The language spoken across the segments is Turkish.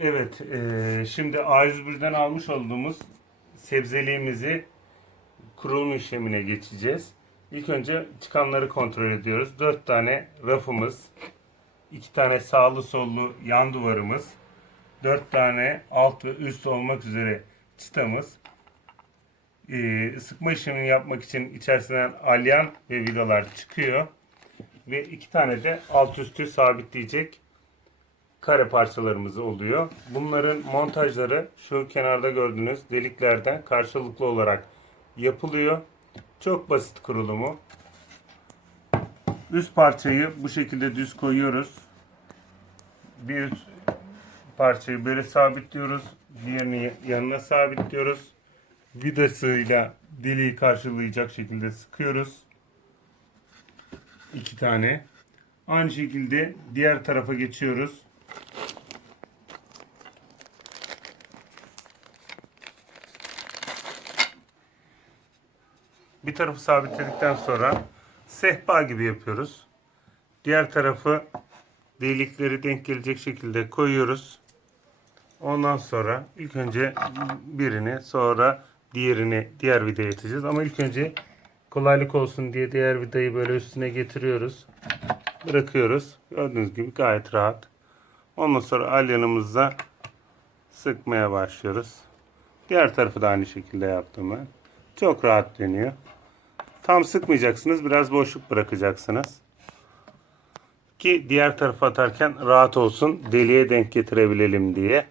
Evet, eee, şimdi A101'den almış olduğumuz sebzeliğimizi kurulum işlemine geçeceğiz. İlk önce çıkanları kontrol ediyoruz. 4 tane rafımız, 2 tane sağlı sollu yan duvarımız, 4 tane alt ve üst olmak üzere çıtamız. Eee, ısıtma işlemini yapmak için içerisinden alyan ve vidalar çıkıyor. Ve 2 tane de alt üstü sabitleyecek kare parçalarımız oluyor. Bunların montajları şu kenarda gördüğünüz deliklerden karşılıklı olarak yapılıyor. Çok basit kurulumu. Üst parçayı bu şekilde düz koyuyoruz. Bir üst parçayı böyle sabitliyoruz. Diğerini yanına sabitliyoruz. Vidasıyla deliği karşılayacak şekilde sıkıyoruz. İki tane. Aynı şekilde diğer tarafa geçiyoruz. Bir tarafı sabitledikten sonra sehpa gibi yapıyoruz. Diğer tarafı delikleri denk gelecek şekilde koyuyoruz. Ondan sonra ilk önce birini sonra diğerini diğer vidaya atacağız. Ama ilk önce kolaylık olsun diye diğer vidayı böyle üstüne getiriyoruz. Bırakıyoruz. Gördüğünüz gibi gayet rahat. Ondan sonra alyanımızla sıkmaya başlıyoruz. Diğer tarafı da aynı şekilde yaptım ben. Çok rahat dönüyor. Tam sıkmayacaksınız. Biraz boşluk bırakacaksınız. Ki diğer tarafa atarken rahat olsun. Deliğe denk getirebilelim diye.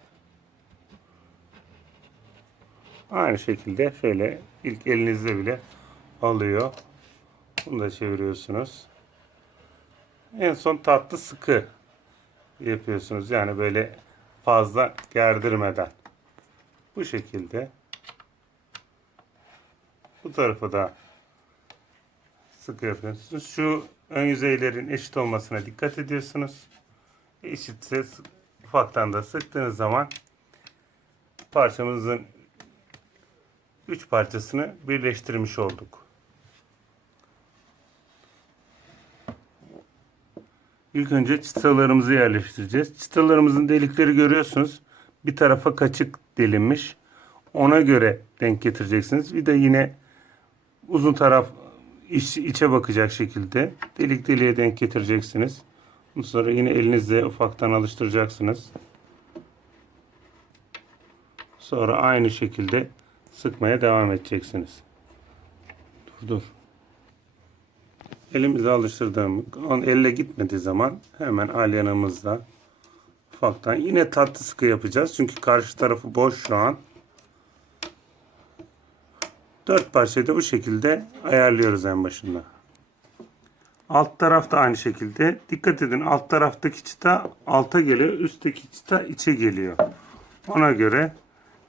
Aynı şekilde şöyle ilk elinizde bile alıyor. Bunu da çeviriyorsunuz. En son tatlı sıkı yapıyorsunuz. Yani böyle fazla gerdirmeden. Bu şekilde. Bu tarafa da sıkı yapıyorsunuz. Şu ön yüzeylerin eşit olmasına dikkat ediyorsunuz. Eşitse ufaktan da sıktığınız zaman parçamızın üç parçasını birleştirmiş olduk. İlk önce çıtalarımızı yerleştireceğiz. Çıtalarımızın delikleri görüyorsunuz. Bir tarafa kaçık delinmiş. Ona göre denk getireceksiniz. Bir de yine uzun taraf iç, içe bakacak şekilde delik deliğe denk getireceksiniz. Sonra yine elinizle ufaktan alıştıracaksınız. Sonra aynı şekilde sıkmaya devam edeceksiniz. Dur dur. Elimize alıştırdığım, on elle gitmediği zaman hemen alyanımızla ufaktan yine tatlı sıkı yapacağız. Çünkü karşı tarafı boş şu an. Dört parçayı da bu şekilde ayarlıyoruz en başında. Alt taraf da aynı şekilde. Dikkat edin alt taraftaki çıta alta geliyor. Üstteki çıta içe geliyor. Ona göre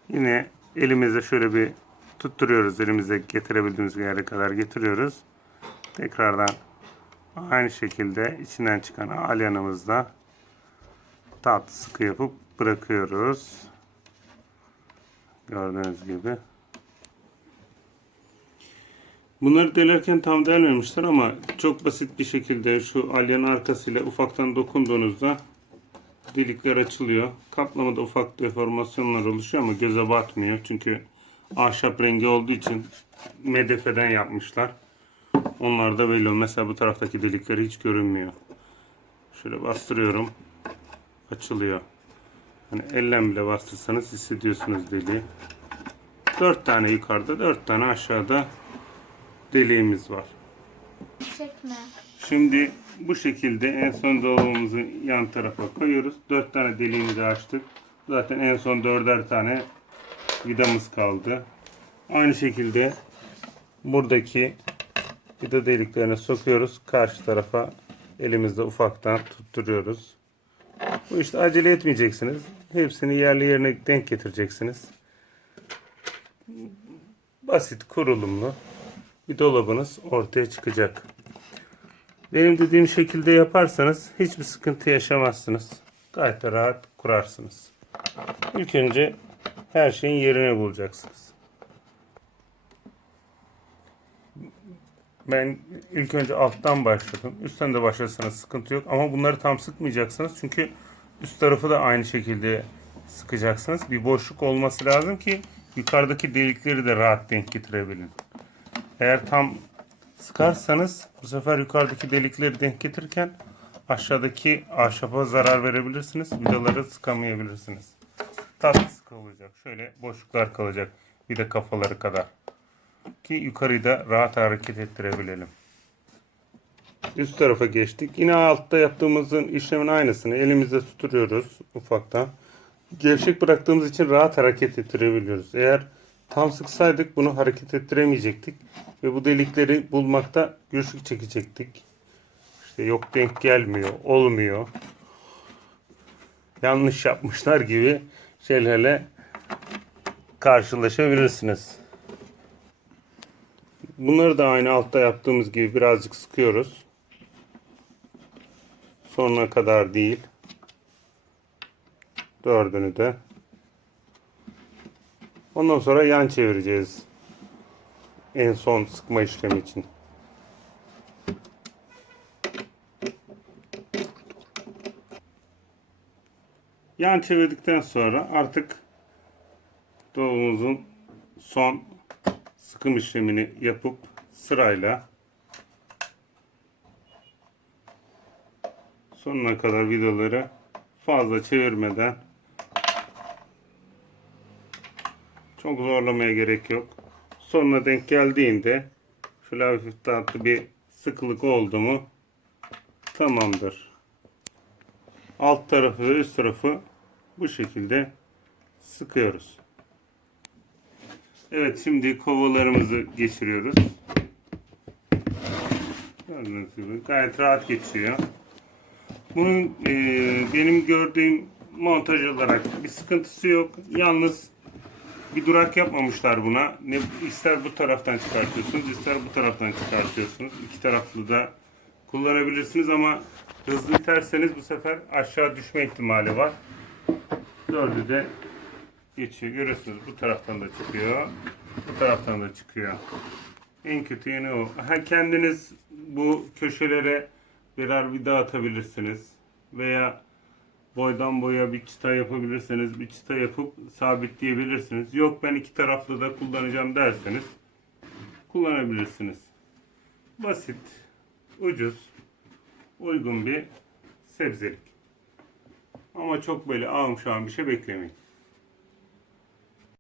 yine elimizde şöyle bir tutturuyoruz. Elimize getirebildiğimiz yere kadar getiriyoruz. Tekrardan aynı şekilde içinden çıkan alyanımızla tatlı sıkı yapıp bırakıyoruz. Gördüğünüz gibi. Bunları delerken tam delmemişler ama çok basit bir şekilde şu alyanın arkasıyla ufaktan dokunduğunuzda delikler açılıyor. Kaplamada ufak deformasyonlar oluşuyor ama göze batmıyor. Çünkü ahşap rengi olduğu için medefeden yapmışlar. Onlar da belli. Mesela bu taraftaki delikleri hiç görünmüyor. Şöyle bastırıyorum. Açılıyor. Hani elle bile bastırsanız hissediyorsunuz deliği. 4 tane yukarıda, 4 tane aşağıda deliğimiz var. Çekme. Şimdi bu şekilde en son dolabımızı yan tarafa koyuyoruz. 4 tane deliğimizi açtık. Zaten en son 4'er tane vidamız kaldı. Aynı şekilde buradaki vida deliklerine sokuyoruz. Karşı tarafa elimizde ufaktan tutturuyoruz. Bu işte acele etmeyeceksiniz. Hepsini yerli yerine denk getireceksiniz. Basit kurulumlu bir dolabınız ortaya çıkacak. Benim dediğim şekilde yaparsanız hiçbir sıkıntı yaşamazsınız. Gayet rahat kurarsınız. İlk önce her şeyin yerini bulacaksınız. Ben ilk önce alttan başladım. Üstten de başlasanız sıkıntı yok. Ama bunları tam sıkmayacaksınız. Çünkü üst tarafı da aynı şekilde sıkacaksınız. Bir boşluk olması lazım ki yukarıdaki delikleri de rahat denk getirebilin. Eğer tam sıkarsanız bu sefer yukarıdaki delikleri denk getirirken aşağıdaki ahşaba zarar verebilirsiniz. Vidaları sıkamayabilirsiniz. Tatlı sıkı olacak. Şöyle boşluklar kalacak. Bir de kafaları kadar. Ki yukarıyı da rahat hareket ettirebilelim. Üst tarafa geçtik. Yine altta yaptığımızın işlemin aynısını elimizde tutuyoruz ufaktan. Gevşek bıraktığımız için rahat hareket ettirebiliyoruz. Eğer tam sıksaydık bunu hareket ettiremeyecektik. Ve bu delikleri bulmakta güçlük çekecektik. İşte yok denk gelmiyor, olmuyor. Yanlış yapmışlar gibi şeylerle karşılaşabilirsiniz. Bunları da aynı altta yaptığımız gibi birazcık sıkıyoruz. Sonuna kadar değil. Dördünü de. Ondan sonra yan çevireceğiz. En son sıkma işlemi için. Yan çevirdikten sonra artık dolabımızın son sıkım işlemini yapıp sırayla sonuna kadar vidaları fazla çevirmeden çok zorlamaya gerek yok. Sonuna denk geldiğinde şöyle hafif tatlı bir sıkılık oldu mu tamamdır. Alt tarafı ve üst tarafı bu şekilde sıkıyoruz. Evet şimdi kovalarımızı geçiriyoruz. Gördüğünüz gibi gayet rahat geçiyor. Bunun e, benim gördüğüm montaj olarak bir sıkıntısı yok. Yalnız bir durak yapmamışlar buna. Ne ister bu taraftan çıkartıyorsunuz, ister bu taraftan çıkartıyorsunuz. İki taraflı da kullanabilirsiniz ama hızlı iterseniz bu sefer aşağı düşme ihtimali var. Dördü de geçiyor. Görüyorsunuz bu taraftan da çıkıyor. Bu taraftan da çıkıyor. En kötü yanı o. Ha, kendiniz bu köşelere birer vida atabilirsiniz. Veya boydan boya bir çıta yapabilirsiniz. Bir çıta yapıp sabitleyebilirsiniz. Yok ben iki taraflı da kullanacağım derseniz kullanabilirsiniz. Basit, ucuz, uygun bir sebzelik. Ama çok böyle ağım şu an bir şey beklemeyin.